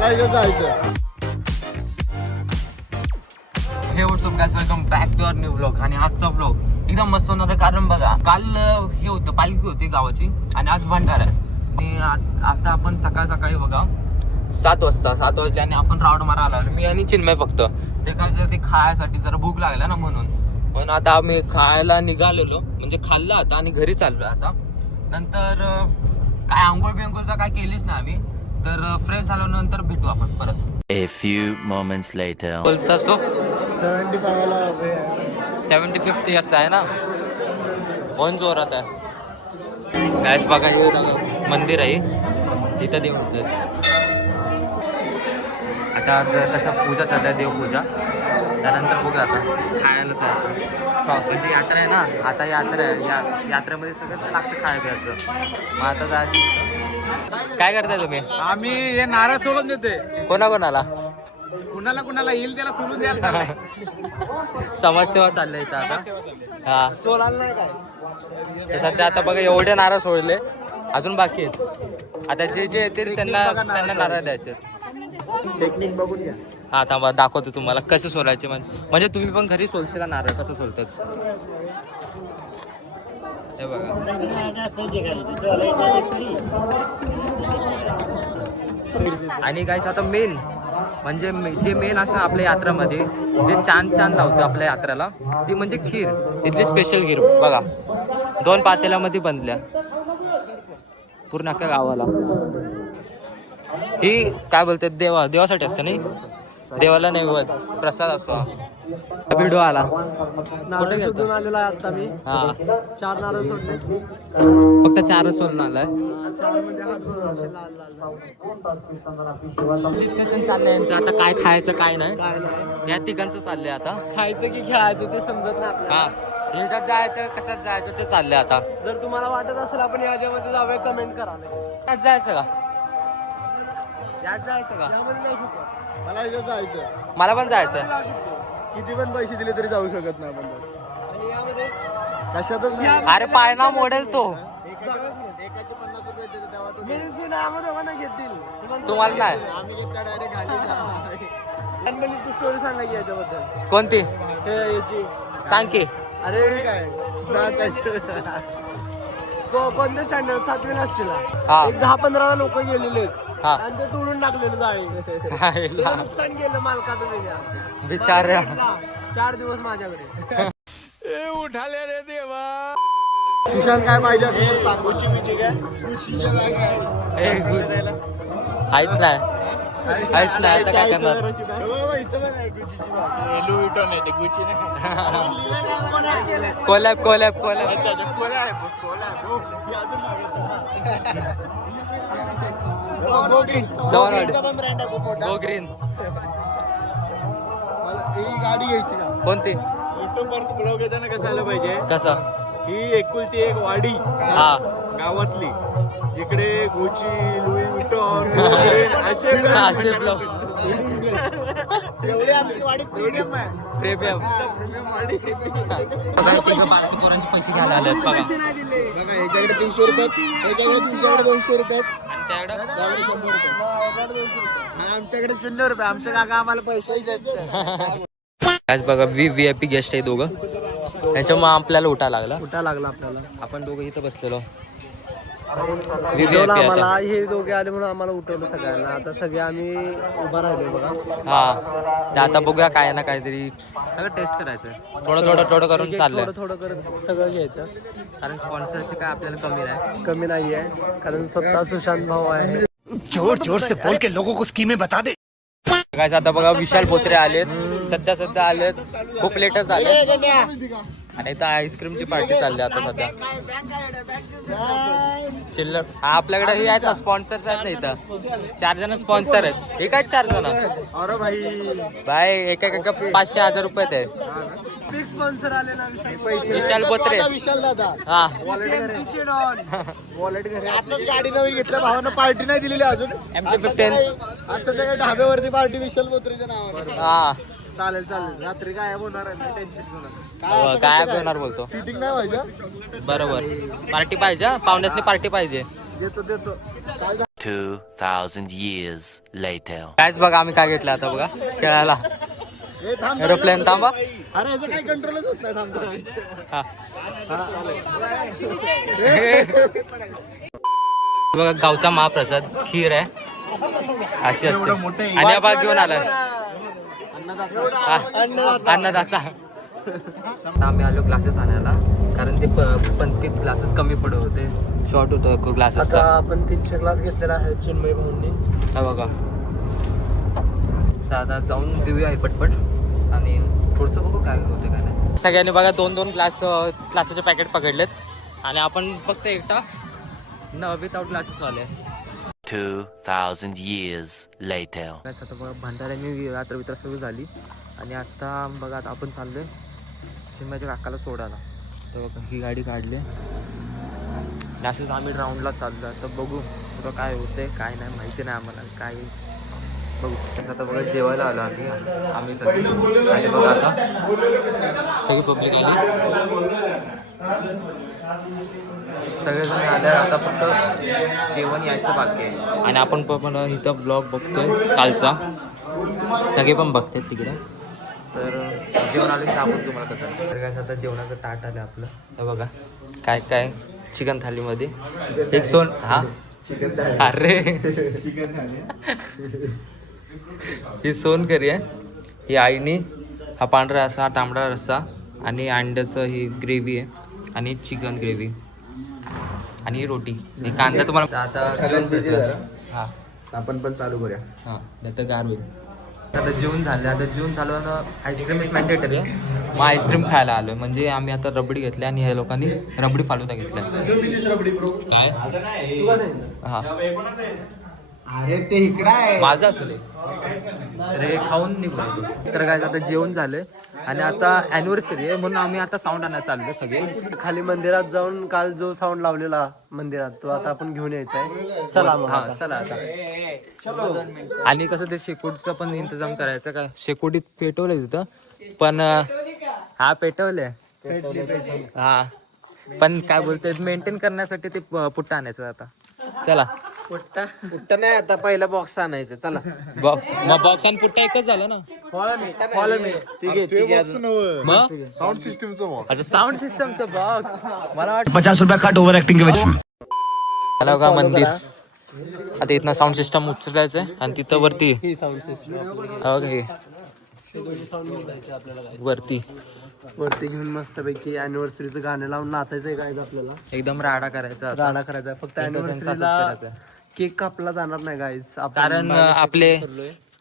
मला इथं जायचं. हे what's up guys, welcome back to our new blog. आणि आजचा ब्लॉग एकदम मस्त होणार आहे, कारण बघा काल हे होतं, पालखी होती गावाची आणि आज भंडारा आहे. आणि आता आपण सकाळी बघा 7 वाजले आणि आपण राऊंड मारायला आलो, मी आणि चिन्मय फक्त. ते काय ते खायसाठी जरा भूक लागला ना, म्हणून आता आम्ही खायला निघालेलो, म्हणजे खाल्लं आता आणि घरी चाललोय आता. नंतर काय आंघोळ बिंघोळ काय केलीच ना आम्ही, तर फ्रेश झाल्यानंतर भेटू आपण परत. A few moments later. बोलतास तो 75 इयरचा आहे ना, कोण जोरात आहे. गॅस बघा, हे मंदिर आहे इथं, देव होते. आता कसं पूजा चालू आहे, देवपूजा. त्यानंतर बघा आता खायला जायचं, म्हणजे यात्रा आहे ना, आता यात्रा आहे, यात्रेमध्ये सगळं ते लागतं खायला प्यायचं. मग आता जायचं. काय करताय तुम्ही? आम्ही हे नारळ सोडून देतोय, कोणाला कुणाला येईल त्याला सोडून द्यायला चाललंय. समाजसेवा चाललंय इथं आता. हा, सोलाल नाही काय सध्या आता बघा एवढे नारळ सोडले, अजून बाकी आहेत. आता जे येतील त्यांना नारळ द्यायचे. टेक्निक बघून घ्या. हा, थांबा दाखवतो तुम्हाला कसं सोलायचे. म्हणजे तुम्ही पण घरी सोलशीला नारळ कसं सोलतात हे बघा. आणि गाईस आता मेन म्हणजे जे मेन असं आपल्या यात्रामध्ये जे चांद लावतो आपल्या यात्रेला, ती म्हणजे खीर. इथली स्पेशल खीर बघा, 2 पातेल्यामध्ये बनल्या पूर्ण अख्ख्या गावाला. ही काय बोलतात, देवासाठी असतं नाही, देवाला नैवेद्य प्रसाद असतो. व्हिडिओ आला कुठे सोडून आलेला आहे आता मी. हा, 4 नारळ सोडले, फक्त 4च सोडून आलाय. 4 मध्ये हात भरून असे लाल डिस्कशन चाललंय यांचं, आता काय खायचं काय नाही, काय नाही, या तिघांचं चाललंय आता. खायचं की खेळायचं ते समजत नाही आपल्याला. हा, ह्याच्यात जायचं कशात जायचं ते चाललंय आता. जर तुम्हाला वाटत असेल आपण याच्यामध्ये जाऊया, कमेंट करा. यात जायचं का, यात जायचं का? यामध्ये जाऊ शकतो. मला इथं जायचं. मला पण जायचं. किती पण पैसे दिले तरी जाऊ शकत नाही आपण. आणि यामध्ये कशातच नाही. अरे पायना मोडेल तो. एकाचे 50 रुपये देतो तेव्हा तो घेतील. तुम्हाला नाही. आम्ही घेतला डायरेक्ट खाली. गणपतीची स्टोरी सांगा की याच्याबद्दल. कोणती हे याची सांग की. अरे काय कोणत्या स्टँडर्ड 7वी असतील. हा. एक 10-15 लोक गेलेले आहेत. हा. आणि ते तोडून टाकलेलं जाळी. हायला. नुकसान केलं मालकाचं त्याच्या. बिचाऱ्या. 4 दिवस माझ्याकडे. उठाले रे देवा. सुशांत काय पाहिजे असेल तर सांग. गुची बिची काय? काहीच नाही, काहीच नाही. आता काय करणार. Collab go green. ही गाडी घ्यायची का? कोणती? युट्यूबवर ब्लॉग येताना कसं आलं पाहिजे. कसं? ही एकुलती एक वाडी हा, गावातली, जिकडे गुची, लुई विटॉन असे ब्लॉग. एवढी आमची वाडी प्रीमियम आहे. प्रेमियम. प्रीमियम वाडी. बघा तिघं बारकी पोरांचे पैसे घ्यायला आलेत बघा. बघा याच्याकडे 300 रुपये, याच्याकडे तुमच्याकडे 200 रुपये, आणि त्याकडं त्याकडे 100 रुपये. आमच्याकडे 0 रुपये. आमचे काका आम्हाला पैसेही देत. आज बघा VIP गेस्ट आहे दोघं, त्याच्यामुळे आपल्याला उठायला लागला. कुठं लागला आपल्याला. आपण दोघं इथं बसलेलो. उठवलं आम्हाला. हे दोघे आले म्हणून आम्हाला उठवलं सगळ्यांना. आता सगळे आम्ही उभा राहिलो बघा. हा, ते आता बघूया काय ना काहीतरी सगळं टेस्ट करायचं. थोडं करून चाललंय, थोडं करत सगळं घ्यायचं. कारण स्पॉन्सरची काय आपल्याला कमी नाही. कमी नाहीये, कारण स्वतः सुशांत भाऊ आहे. जोर से बोल के लोगों को स्कीमें बता दे. काय आता बघा विशाल बोत्रे आलेत, सध्या आलेत, खूप लेटच आले. आणि इथं आईस्क्रीमची पार्टी चालली आता सध्या. चिल्लर हा, आपल्याकडे हे आहेत ना स्पॉन्सर्स आहेत ना, इथं 4 जण स्पॉन्सर आहेत. हे काय 4 जण? अरे भाई एका 500,000 रुपये ते. बिग स्पॉन्सर आले ना. विशाल बोत्रे. विशाल दादा. हा, वॉलेट घरी. आताच गाडी नवीन घेतल्या भावानं, पार्टी नाही दिलेली अजून. MT-15. आज सध्या ढाब्यावरती पार्टी विशाल बोत्रेच्या नावावर. हा, चालेल. रात्री काय होणार आहे, टेन्शन काय होणार बोलतो. सीटिंग नाही व्हायचं. बरोबर, पार्टी पाहिजे, पाहुण्यासनी पार्टी पाहिजे. देतो. 2,000 years later. कायच बघा आम्ही काय घेतलं आता बघा खेळायला. एरोप्लेन थांबा. अरे याचं काही कंट्रोलच होत नाही थांबा. हा. बघा गावचा महाप्रसाद खीर आहे अशी असते. आणि हा भाग घेऊन आलाय अन्नदाता. आम्ही आलो क्लासेस आणायला कारण ते पण ते क्लासेस कमी पडत होते. शॉर्ट होतं क्लासेसचा. आपण 300 क्लास घेतलेला आहे चिन्मय भाऊंनी. हा बघा आता जाऊन देऊया पटपट आणि पुढचं बघू काय होतं काय नाही. सगळ्यांनी बघा 2-2 क्लासेसचे पॅकेट पकडलेत आणि आपण फक्त एकटा विदाउट क्लासेस वाले. 2,000 years later. आता बघा भंडाऱ्याने रात्र सुरू झाली आणि आता बघा आता आपण चाललोय चिन्मयच्या काकाला सोडायला. तर बघा ही गाडी काढली असंच आम्ही राऊंडला चाललो. आता बघू पुढं काय होतंय काय नाही माहिती नाही आम्हाला काय बघू. तसं आता बघा जेवायला आलो आम्ही सगळे. आणि बघा आता सगळी पब्लिक आली सगळेजण आले. आता फक्त जेवण यायचं बाकी आहे आणि आपण पण इथं ब्लॉग बघतोय कालचा. सगळे पण बघतात तिकडे. तर जेवण आलं की आपण तुम्हाला कसं तर काय आता जेवणाचं ताट आलं आपलं. हे बघा काय काय चिकन थालीमध्ये एक सोन हा अरे ही सोन करी आहे. ही आईने हा पांढरा रस्सा तांबडा रस्सा आणि अंड्याचं ही ग्रेव्ही आहे आणि चिकन ग्रेव्ही आणि रोटी. हे कांदा तुम्हाला आता हा आपण पण चालू करूया. हां आता गार होईल. आता जेवण झालं. आता जेवण झालं आईस्क्रीम इज मॅन्डेटरी आहे. मग आईस्क्रीम खायला आलो म्हणजे आम्ही आता रबडी घेतली आणि ह्या लोकांनी रबडी फालुदा घेतल्या. काय हां अरे ते इकडं आहे माझं असले अरे खाऊन निघून. तर काय आता जेवण झालं आणि आता ॲनिव्हर्सरी आहे म्हणून आम्ही आता साऊंड आणायला चाललो सगळे. खाली मंदिरात जाऊन काल जो साऊंड लावलेला मंदिरात तो आता आपण घेऊन यायचा आहे. चला मग हा चला आता. आणि कसं ते शेकोटीचा पण इंतजाम करायचा. काय शेकोटीत पेटवलंय तिथं पण हा पेटवलंय हा पण काय बोलते मेंटेन करण्यासाठी ते पुट्टा आणायचं आता. चला पुट्टा नाही आता पहिला बॉक्स आणायचं. चला बॉक्स मग बॉक्स आणि पुट्टा एकच झालं ना. मग साऊंड सिस्टीमचं अच्छा साऊंड सिस्टमचं बॉक्स मला वाटतं 50 रुपया काट ओव्हर ऍक्टिंग के वजह से. मला बघा मंदिर. आता इथनं साऊंड सिस्टम उचलायचं आणि तिथं वरती ही साऊंड सिस्टम हे वरती वरती घेऊन मस्तपैकी अॅनिव्हर्सरीचं गाणं लावून नाचायचंय काय आपल्याला. एकदम राडा करायचा आता. गाणं करायचा फक्त अॅनिव्हर्सरीला करायचं. केक कापला जाणार नाही गाईज. कारण आपले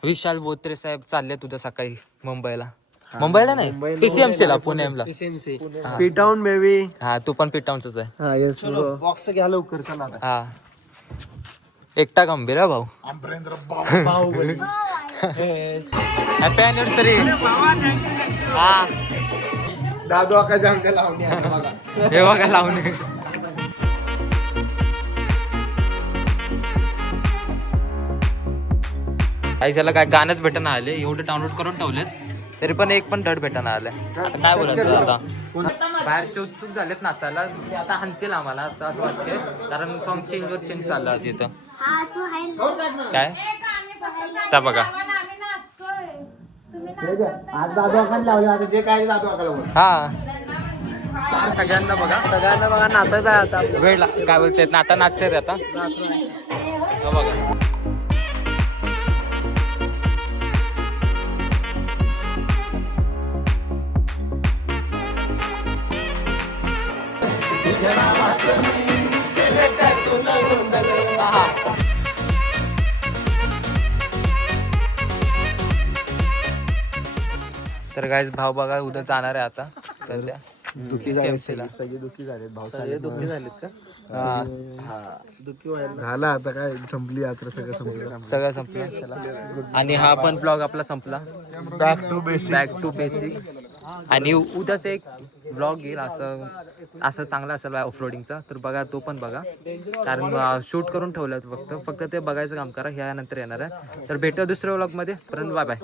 विशाल बोत्रे साहेब चालले तुझं सकाळी मुंबईला नाही PCMC ला पुण्याला. पिटाऊन बेबी. हा तू पण पिटाऊनच आहे. हा येस बॉक्स घ्या लवकर. चला हा एकटा गंभीर भाऊ. Happy anniversary. हा दादू आकाच्या अंक लावणी हे बघा लावणे. आईच्याला काय गाणंच भेटणं आले एवढे डाउनलोड करून ठेवलेत तरी पण एक पण धड भेटणं आलं. आता काय बोलायचं आता बाहेरचे उत्सुक झालेत नाचायला ते आता हाणतील आम्हाला असं वाटतंय कारण सॉन्ग चेंजवर चेंज चालला तिथं. काय त्या बघा आज दादू आकाला लावले. आता जे काय दादू आकाला हा सगळ्यांना बघा नाचायचं आहे आता. वेळ काय बोलते आता नाचते आता हा बघा. तर गाईज भाव बघा उद्या जाणार आहे आता सध्या दुखी सगळे दुखी झालेत. भाऊ दुखी झालेत का. दुखी झाला आता काय संपली यात्रा. सगळं संपलं आणि हा पण ब्लॉग आपला संपला. बॅक टू बेसिक्स आणि उद्याच एक ब्लॉग येईल असं चांगला असेल ऑफरोडिंगचा. तर बघा तो पण बघा कारण शूट करून ठेवलं फक्त ते बघायचं काम करा. ह्यानंतर येणार आहे. तर भेटूया दुसऱ्या व्लॉगमध्ये. पर्यंत बाय बाय.